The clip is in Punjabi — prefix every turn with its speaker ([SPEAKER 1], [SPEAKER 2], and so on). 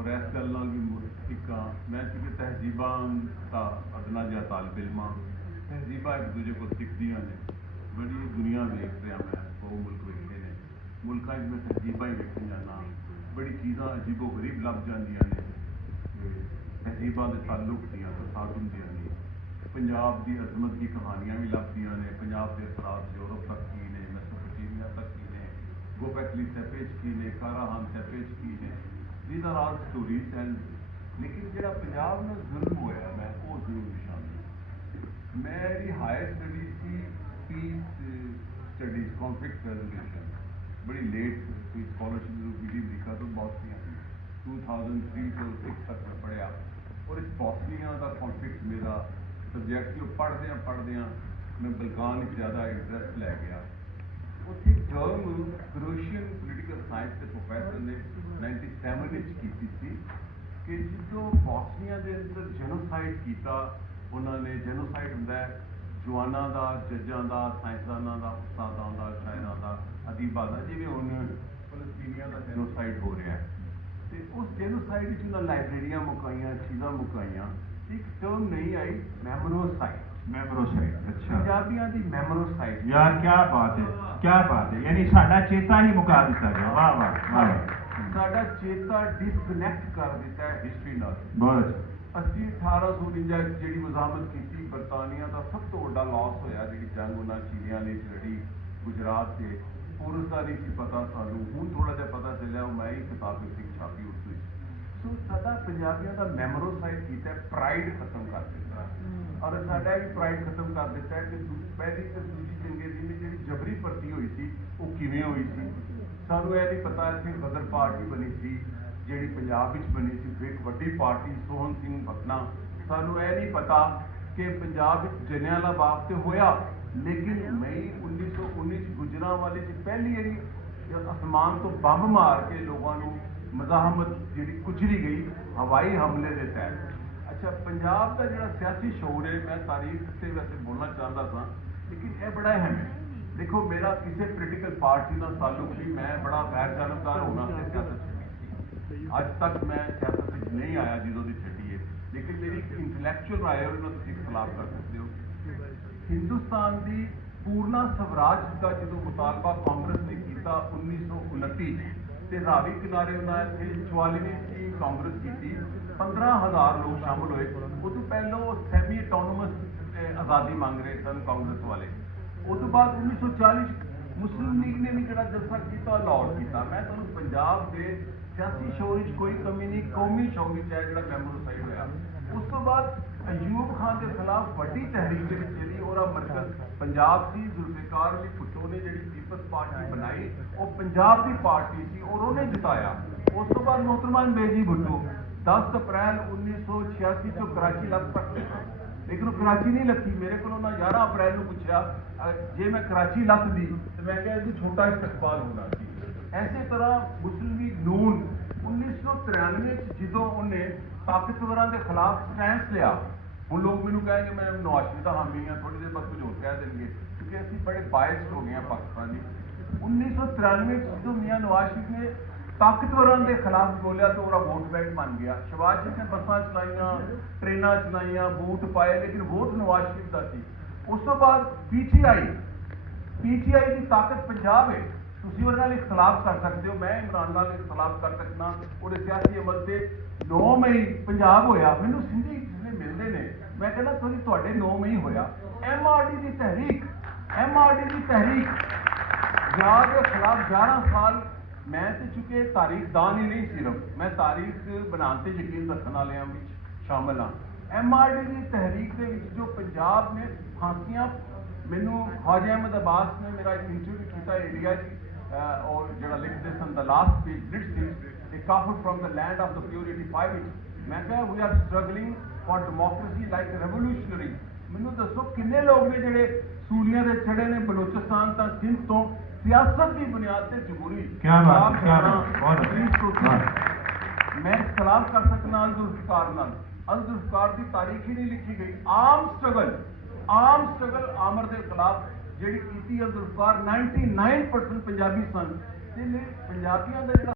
[SPEAKER 1] ਔਰ ਇਸ ਗੱਲ ਨਾਲ ਵੀ ਮੁਤਫਿਕਾਂ ਮੈਂ ਕਿ ਤਹਿਜ਼ੀਬਾਂ ਦਾ ਅਦਨਾ ਜਿਹਾ ਤਾਲਬ ਇਲਮਾਂ ਤਹਿਜ਼ੀਬਾਂ ਇੱਕ ਦੂਜੇ ਕੋਲ ਸਿੱਖਦੀਆਂ ਨੇ ਬੜੀ ਦੁਨੀਆ ਵੇਖ ਰਿਹਾ ਮੈਂ ਬਹੁਤ ਮੁਲਕ ਵੇਖਦੇ ਨੇ ਮੁਲਕਾਂ 'ਚ ਮੈਂ ਤਹਿਜ਼ੀਬਾਂ ਹੀ ਵੇਖਣ ਜਾਣਾ ਬੜੀ ਚੀਜ਼ਾਂ ਅਜੀਬੋ ਗਰੀਬ ਲੱਭ ਜਾਂਦੀਆਂ ਨੇ ਤੇ ਤਹਿਜ਼ੀਬਾਂ ਦੇ ਤਾਲੁਕ ਦੀਆਂ ਤਸਾਦੁਮ ਦੀਆਂ ਨੇ ਪੰਜਾਬ ਦੀ ਅਜ਼ਮਤ ਦੀ ਕਹਾਣੀਆਂ ਵੀ ਲੱਭਦੀਆਂ ਨੇ ਪੰਜਾਬ ਦੇ ਅਸਰਾਤ ਯੂਰਪ ਤੱਕ ਕੀ ਨੇ ਮੈਸੋਪੋਟੇਮੀਆ ਤੱਕ ਕੀ ਨੇ ਗੋਬੈਕਲੀ ਸੈਪੇਜ ਕੀ ਨੇ ਕਾਰਾਹਾਨ ਸੈਪੇਜ ਕੀ ਨੇ these are all stories and ਲੇਕਿਨ ਜਿਹੜਾ ਪੰਜਾਬ ਨਾਲ ਜ਼ੁਲਮ ਹੋਇਆ, ਮੈਂ ਉਹ ਜ਼ਰੂਰ ਨਿਸ਼ਾਨ। ਮੇਰੀ ਹਾਇਰ ਸਟੱਡੀ ਸੀ ਪੀਸ ਸਟੱਡੀਜ਼ ਕਨਫਲਿਕਟ ਰੈਜ਼ੋਲੂਸ਼ਨ ਬੜੀ ਲੇਟ ਕੋਈ ਸਕਾਲਰਸ਼ਿਪ ਨੂੰ ਵੀਡੀ ਅਮਰੀਕਾ ਤੋਂ ਬਹੁਤ ਸੀਆਂ 2003 ਤੋਂ 6 ਤੱਕ ਮੈਂ ਪੜ੍ਹਿਆ। ਔਰ ਇਸ ਬੋਸਨੀਆ ਦਾ ਕਨਫਲਿਕਟ ਮੇਰਾ ਸਬਜੈਕਟ ਸੀ। ਉਹ ਪੜ੍ਹਦਿਆਂ ਪੜ੍ਹਦਿਆਂ ਮੈਂ ਬਲਕਾਨ ਵਿੱਚ ਜ਼ਿਆਦਾ ਇੰਟਰਸਟ ਲੈ ਗਿਆ। ਉੱਥੇ ਟਰਮ ਕਰੋਸ਼ੀਅਨ ਪੋਲੀਟੀਕਲ ਸਾਇੰਸ ਦੇ ਪ੍ਰੋਫੈਸਰ ਨੇ 97 ਵਿੱਚ ਕੀਤੀ ਸੀ ਕਿ ਜਦੋਂ ਬੋਸਨੀਆ ਦੇ ਅੰਦਰ ਜੈਨੋਸਾਈਡ ਕੀਤਾ, ਉਹਨਾਂ ਨੇ ਜੈਨੋਸਾਈਡ ਹੁੰਦਾ ਜਵਾਨਾਂ ਦਾ, ਜੱਜਾਂ ਦਾ, ਸਾਇੰਸਦਾਨਾਂ ਦਾ, ਉਸਤਾਦਾਂ ਦਾ, ਸ਼ਾਇਰਾਂ ਦਾ, ਅਦੀਬਾਂ ਦਾ, ਜਿਵੇਂ ਹੁਣ ਫਲਸਤੀਨੀਆਂ ਦਾ ਜੈਨੋਸਾਈਡ ਹੋ ਰਿਹਾ ਹੈ। ਤੇ ਉਸ ਜੈਨੋਸਾਈਡ ਵਿੱਚ ਉਹਨਾਂ ਲਾਇਬ੍ਰੇਰੀਆਂ ਮੁਕਾਈਆਂ, ਚੀਜ਼ਾਂ ਮੁਕਾਈਆਂ, ਇੱਕ ਟਰਮ ਨਹੀਂ ਆਈ ਮੈਮਰੋਸਾਈਡ
[SPEAKER 2] ਮੈਮਰੋਸਾਈਡ ਅੱਛਾ।
[SPEAKER 1] ਪੰਜਾਬੀਆਂ ਦੀ ਮੈਮਰੋਸਾਈਡ
[SPEAKER 2] ਯਾਰ ਕੀ ਬਾਤ ਹੈ ਕੀ ਬਾਤ ਹੈ। ਯਾਨੀ ਸਾਡਾ ਚੇਤਾ ਹੀ ਮੁਕਾ ਦਿੱਤਾ ਗਿਆ। ਵਾਹ ਵਾਹ ਵਾਹ।
[SPEAKER 1] ਸਾਡਾ ਚੇਤਾ ਡਿਸਕਨੈਕਟ ਕਰ ਦਿੱਤਾ ਹੈ ਹਿਸਟਰੀ ਨਾਲ।
[SPEAKER 2] ਬਹੁਤ
[SPEAKER 1] ਅਸੀਂ 1849 ਚ ਜਿਹੜੀ ਮਜ਼ਾਮਤ ਕੀਤੀ ਬਰਤਾਨੀਆ ਦਾ ਸਭ ਤੋਂ ਵੱਡਾ ਲਾਸ ਹੋਇਆ ਜਿਹੜੀ ਜੰਗ ਉਹਨਾਂ ਚੀਨੀਆਂ ਨੇ ਲੜੀ ਗੁਜਰਾਤ ਤੇ। ਪੁਰਸ ਦਾ ਨਹੀਂ ਸੀ ਪਤਾ ਸਾਨੂੰ। ਹੁਣ ਥੋੜਾ ਜਿਹਾ ਪਤਾ ਚੱਲਿਆ ਉਹ ਮੈਂ ਹੀ ਕਿਤਾਬ ਵਿੱਚ ਛਾਪੀ ਉਸ ਵਿੱਚ ਸੋ ਸਾਡਾ ਪੰਜਾਬੀਆਂ ਦਾ ਮੈਮਰੋਸਾਈਡ ਕੀਤਾ ਪ੍ਰਾਈਡ ਖਤਮ ਕਰ ਦਿੱਤਾ। ਔਰ ਸਾਡਾ ਵੀ ਪ੍ਰਾਈਡ ਖਤਮ ਕਰ ਦਿੱਤਾ ਕਿ ਦੂ- ਪਹਿਲੀ ਤੇ ਦੂਜੀ ਜੰਗੇ ਦੀ ਜਿਹੜੀ ਜਬਰੀ ਭਰਤੀ ਹੋਈ ਸੀ ਉਹ ਕਿਵੇਂ ਹੋਈ ਸੀ? ਸਾਨੂੰ ਇਹ ਨਹੀਂ ਪਤਾ ਇੱਥੇ ਗਦਰ ਪਾਰਟੀ ਬਣੀ ਸੀ ਜਿਹੜੀ ਪੰਜਾਬ ਵਿੱਚ ਬਣੀ ਸੀ ਫਿਰ ਇੱਕ ਵੱਡੀ ਪਾਰਟੀ ਸੋਹਣ ਸਿੰਘ ਭਟਨਾ ਸਾਨੂੰ ਇਹ ਨਹੀਂ ਪਤਾ ਕਿ ਪੰਜਾਬ ਵਿੱਚ ਜਲਿਆਂਵਾਲਾ ਬਾਗ ਤੇ ਹੋਇਆ। ਲੇਕਿਨ ਮਈ 1919 ਚ ਗੁਜਰਾਂ ਵਾਲੇ ਚ ਪਹਿਲੀ ਜਿਹੜੀ ਜਦ ਅਸਮਾਨ ਤੋਂ ਬੰਬ ਮਾਰ ਕੇ ਲੋਕਾਂ ਨੂੰ ਮਜ਼ਾਹਮਤ ਜਿਹੜੀ ਕੁਚਲੀ ਗਈ, ਹਵਾਈ ਹਮਲੇ ਦੇ ਤਹਿਤ। ਅੱਛਾ, ਪੰਜਾਬ ਦਾ ਜਿਹੜਾ ਸਿਆਸੀ ਸ਼ੋਰ ਹੈ, ਮੈਂ ਤਾਰੀਖ ਤੇ ਵੈਸੇ ਬੋਲਣਾ ਚਾਹੁੰਦਾ ਸਾਂ, ਲੇਕਿਨ ਇਹ ਬੜਾ ਅਹਿਮ ਹੈ। ਦੇਖੋ, ਮੇਰਾ ਕਿਸੇ ਪੋਲੀਟੀਕਲ ਪਾਰਟੀ ਨਾਲ ਤਾਲੁਕ ਨਹੀਂ, ਮੈਂ ਬੜਾ ਗੈਰ ਜਾਣਕਾਰ ਹੋਣਾ ਤੇ ਸਿਆਸਤ ਅੱਜ ਤੱਕ ਮੈਂ ਸਿਆਸਤ ਵਿੱਚ ਨਹੀਂ ਆਇਆ ਜਦੋਂ ਦੀ ਛੱਡੀ ਹੈ। ਲੇਕਿਨ ਮੇਰੀ ਇੱਕ ਇੰਟੈਲੈਕਚੁਅਲ ਰਾਏ ਹੈ, ਉਹਦੇ ਨਾਲ ਤੁਸੀਂ ਖਿਲਾਫ ਕਰ ਸਕਦੇ ਹੋ। ਹਿੰਦੁਸਤਾਨ ਦੀ ਪੂਰਨਾ ਸਵਰਾਜ ਦਾ ਜਦੋਂ ਮੁਤਾਲਬਾ ਕਾਂਗਰਸ ਨੇ ਕੀਤਾ 1929 ਤੇ ਰਾਵੀ ਕਿਨਾਰੇ ਉਹਨਾਂ ਇੱਥੇ 44ਵੀਂ ਸੀ ਕਾਂਗਰਸ ਕੀਤੀ। 15000 ਲੋਕ ਸ਼ਾਮਲ ਹੋਏ। ਉਹ ਤੋਂ ਪਹਿਲਾਂ ਉਹ ਸੈਮੀ ਆਟੋਨੋਮਸ ਆਜ਼ਾਦੀ ਮੰਗ ਰਹੇ ਸਨ ਕਾਂਗਰਸ ਵਾਲੇ। ਉਹ ਤੋਂ ਬਾਅਦ 1940 ਚ ਮੁਸਲਿਮ ਲੀਗ ਨੇ ਵੀ ਜਿਹੜਾ ਜਲਸਾ ਕੀਤਾ ਲਾਹੌਰ ਕੀਤਾ। ਮੈਂ ਤੁਹਾਨੂੰ ਪੰਜਾਬ ਦੇ ਸਿਆਸੀ ਸ਼ੋਰ ਵਿੱਚ ਕੋਈ ਕਮੀ ਨਹੀਂ, ਕੌਮੀ ਸ਼ੋਰ ਵਿੱਚ ਹੈ ਜਿਹੜਾ ਮੈਮੋਰੋਸਾਈਡ ਹੋਇਆ। ਉਸ ਤੋਂ ਬਾਅਦ ਅਯੂਬ ਖਾਨ ਦੇ ਖਿਲਾਫ ਵੱਡੀ ਤਹਿਰੀਕ ਦੇ ਵਿੱਚ ਜਿਹੜੀ ਉਹਦਾ ਮਰਕਜ਼, ਪੰਜਾਬ ਸੀ ਜ਼ੁਲਫਿਕਾਰ ਅਲੀ ਭੁੱਟੋ ਨੇ ਜਿਹੜੀ ਪੀਪਲਸ ਪਾਰਟੀ ਬਣਾਈ ਉਹ ਪੰਜਾਬ ਦੀ ਪਾਰਟੀ ਸੀ ਔਰ ਉਹਨੇ ਜਿਤਾਇਆ ਉਸ ਤੋਂ ਬਾਅਦ ਮੁਹਤਰਮਾਨ ਬੇਜੀ ਭੁੱਟੋ 10 ਅਪ੍ਰੈਲ 1986 ਤੋਂ ਕਰਾਚੀ ਲੱਗ ਸਕਦਾ ਲੇਕਿਨ ਉਹ ਕਰਾਚੀ ਨਹੀਂ ਲੱਗੀ ਮੇਰੇ ਕੋਲ ਉਹਨਾਂ 11 ਅਪ੍ਰੈਲ ਨੂੰ ਪੁੱਛਿਆ ਅਹ, ਜੇ ਮੈਂ ਕਰਾਚੀ ਲੱਥਦੀ ਤੇ ਮੈਂ ਕਿਹਾ ਇਹਦੀ ਛੋਟਾ ਇਸਤਕਬਾਲ ਹੋਣਾ ਸੀ ਐਸੇ ਤਰ੍ਹਾਂ ਮੁਸਲਿਮ ਲੀਗ ਨੂਨ 1993 ਚ ਜਦੋਂ ਉਹਨੇ ਤਾਕਤਵਰਾਂ ਦੇ ਖਿਲਾਫ ਸਟੈਂਸ ਲਿਆ ਹੁਣ ਲੋਕ ਮੈਨੂੰ ਕਹਿੰਗੇ ਮੈਂ ਨਵਾਜ਼ ਦਾ ਹਾਮੀ ਹਾਂ ਥੋੜੀ ਦੇਰ ਬਾਅਦ ਕੁਝ ਹੋਰ ਕਹਿ ਦੇਣਗੇ। ਕਿਉਂਕਿ ਅਸੀਂ ਬੜੇ ਬਾਇਸਡ ਹੋ ਗਏ ਹਾਂ ਪਾਕਿਸਤਾਨੀ। 1993 ਚ ਜਦੋਂ ਮੀਆਂ ਨਵਾਜ਼ ਸ਼ਰੀਫ ਨੇ ਤਾਕਤਵਰਾਂ ਦੇ ਖਿਲਾਫ ਬੋਲਿਆ ਤਾਂ ਉਹਦਾ ਵੋਟ ਬੈਂਕ ਬਣ ਗਿਆ। ਸ਼ਿਵਾਜ ਜੀ ਨੇ ਬੱਸਾਂ ਚਲਾਈਆਂ, ਟ੍ਰੇਨਾਂ ਚਲਾਈਆਂ, ਬੂਟ ਪਾਏ, ਲੇਕਿਨ ਵੋਟ ਨਵਾਜ਼ ਸ਼ਰੀਫ ਦਾ ਸੀ। ਉਸ ਤੋਂ ਬਾਅਦ ਪੀਟੀਆਈ ਪੀਟੀਆਈ ਦੀ ਤਾਕਤ ਪੰਜਾਬ ਹੈ। ਤੁਸੀਂ ਉਹਨਾਂ ਨਾਲ ਇਖਤਲਾਫ ਕਰ ਸਕਦੇ ਹੋ। ਮੈਂ ਇਮਰਾਨ ਨਾਲ ਇਖਤਲਾਫ ਕਰ ਸਕਦਾ। ਉਹਦੇ ਸਿਆਸੀ ਅਮਲ ਤੇ 9 ਮਈ ਪੰਜਾਬ ਹੋਇਆ। ਮੈਨੂੰ ਸਿੰਧੀ ਮੈਂ ਕਹਿੰਦਾ ਤੁਸੀਂ ਤੁਹਾਡੇ 9 ਮਈ ਹੋਇਆ। ਐਮਆਰਡੀ ਦੀ ਤਹਿਰੀਕ ਐਮਆਰਡੀ ਦੀ ਤਹਿਰੀਕ। ਯਾਦ ਦੇ ਖਿਲਾਫ 11 ਸਾਲ ਮੈਂ ਤੇ ਚੁੱਕੇ ਤਾਰੀਖਦਾਨ ਹੀ ਨਹੀਂ ਸਿਰਫ ਮੈਂ ਤਾਰੀਖ ਬਣਾਉਣ ਤੇ ਯਕੀਨ ਰੱਖਣ ਵਾਲਿਆਂ ਵਿੱਚ ਸ਼ਾਮਲ ਹਾਂ। ਐਮਆਰਡੀ ਦੀ ਤਹਿਰੀਕ ਦੇ ਵਿੱਚ ਜੋ ਪੰਜਾਬ ਨੇ ਫਾਂਸੀਆਂ, ਮੈਨੂੰ ਖਵਾਜਾ ਅਹਿਮਦ ਅਬਾਸ ਨੇ ਮੇਰਾ ਇੱਕ ਇੰਟਰਵਿਊ ਕੀਤਾ ਇੰਡੀਆ 'ਚ ਔਰ ਜਿਹੜਾ ਲਿਖਦੇ ਸਨ ਦਾ ਲਾਸਟ ਪੇਜ ਲਿਟ ਸੀ ਏ ਕਾਫਰ firm the land of the purity five ਵਿੱਚ ਮੈਂ ਕਿਹਾ we are struggling for democracy like revolutionary ਮੈਨੂੰ ਦੱਸੋ ਕਿੰਨੇ ਲੋਕ ਨੇ ਜਿਹੜੇ ਸੂਲੀਆਂ ਦੇ ਛੜੇ ਨੇ ਬਲੋਚਿਸਤਾਨ ਤਾਂ ਸਿੰਧ ਤੋਂ ਸਿਆਸਤ ਦੀ ਬੁਨਿਆਦ ਤੇ ਜਮਹੂਰੀ
[SPEAKER 2] ਕਿਆ ਬਾਤ
[SPEAKER 1] ਜਾਣਾ,
[SPEAKER 2] ਬਾਤ, ਬਹੁਤ ਅੱਛਾ।
[SPEAKER 1] ਮੈਂ ਇਖਤਲਾਫ ਕਰ ਸਕਦਾ ਅਲ ਜ਼ੁਲਫਕਾਰ ਨਾਲ। ਅਲ ਜ਼ੁਲਫਕਾਰ ਦੀ ਤਾਰੀਖ ਹੀ ਨਹੀਂ ਲਿਖੀ ਗਈ। ਆਮ ਸਟਰਗਲ ਆਮ ਸਟਰਗਲ ਆਮਰ ਦੇ ਖਿਲਾਫ ਜਿਹੜੀ ਕੀਤੀ ਅਲ ਜ਼ੁਲਫਕਾਰ 99% ਪੰਜਾਬੀ ਸਨ ਤੇ ਪੰਜਾਬੀਆਂ ਦਾ ਜਿਹੜਾ